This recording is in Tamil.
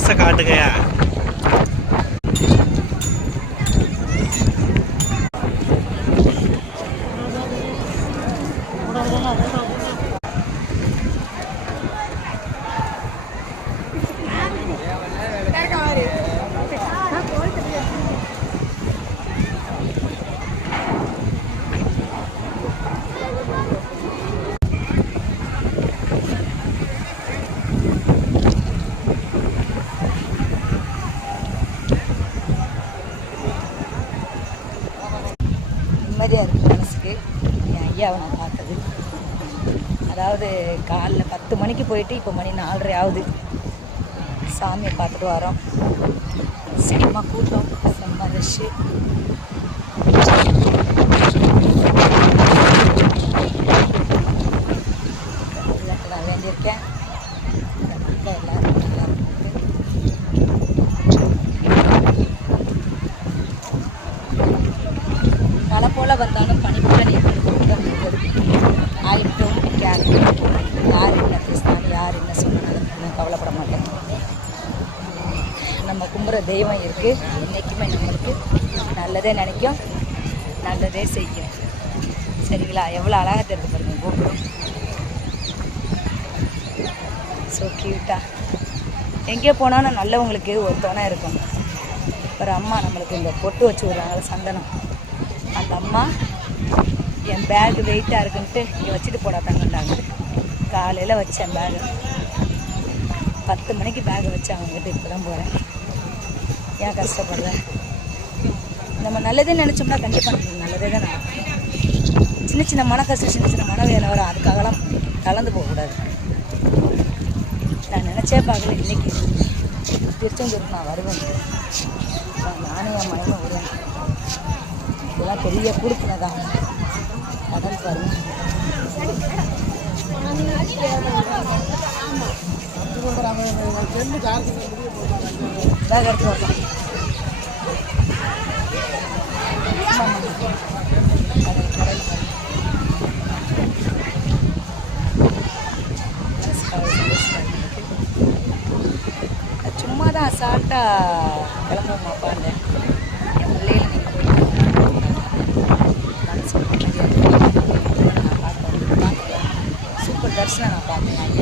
ஃபேஸை காட்டுங்கயா. நிம்மதியாக இருக்குது மனசுக்கு. என் ஐயாவை நான் பார்த்தது, அதாவது காலைல 10 மணிக்கு போயிட்டு இப்போ மணி 4:30 ஆகுது. சாமியை பார்த்துட்டு வரோம். செம்ம கூட்டம், செம்ம ரஷ்ஷு. நான் வேண்டியிருக்கேன் எல்லாரும் நல்லா இருக்கு. மழை போல் வந்தாலும் பனி போல நீர் ஆயிட்டும் கேர். யார் என்ன பேசினாலும் யார் என்ன சொன்னாலும் நான் கவலைப்பட மாட்டேன். நம்ம கும்புற தெய்வம் இருக்குது, என்றைக்குமே நம்மளுக்கு நல்லதே நினைக்கும், நல்லதே செய்யும். சரிங்களா? எவ்வளோ அழகாக தெரிஞ்சு பாருங்க கோபுரம். ஸோ க்யூட்டா. எங்கே போனாலும் நல்லவங்களுக்கு ஒரு துணை இருக்கும். ஒரு அம்மா நம்மளுக்கு இந்த பொட்டு வச்சு விடுறாங்க சந்தனம். அந்த அம்மா என் பேகு வெயிட்டாக இருக்குன்ட்டு இங்கே வச்சுட்டு போடாதாங்கட்டாங்க. காலையில் வச்சேன் பேகு, 10 மணிக்கு பேகை வச்சு அவங்ககிட்ட இப்போ தான் போகிறேன். ஏன் கஷ்டப்படுறேன்? நம்ம நல்லதே நினச்சோம்னா கண்டிப்பாக நம்மளுக்கு நல்லதே தான் நடக்கும். சின்ன சின்ன மன கஷ்டம், சின்ன சின்ன மன வேலை வரும், அதுக்காகலாம் கலந்து போகக்கூடாது. நான் நினச்சே பார்க்கல இன்றைக்கி திருச்செந்தூருக்கு நான் வருவேன். நானும் என் மனையும் வருவேன். இதெல்லாம் பெரிய கொடுப்பினதான் கடல் பாருங்க. பேக் எடுத்து வரலாம். கடல் கடல் சும்மா தான் அசால்ட்டாக கிளம்புவோமாப்பான்னு என் பிள்ளைகளை நீங்கள் போயிட்டு மனசு நிம்மதியாக நான் பார்த்தேன். சூப்பர் தரிசனம் நான் பார்த்தேன்.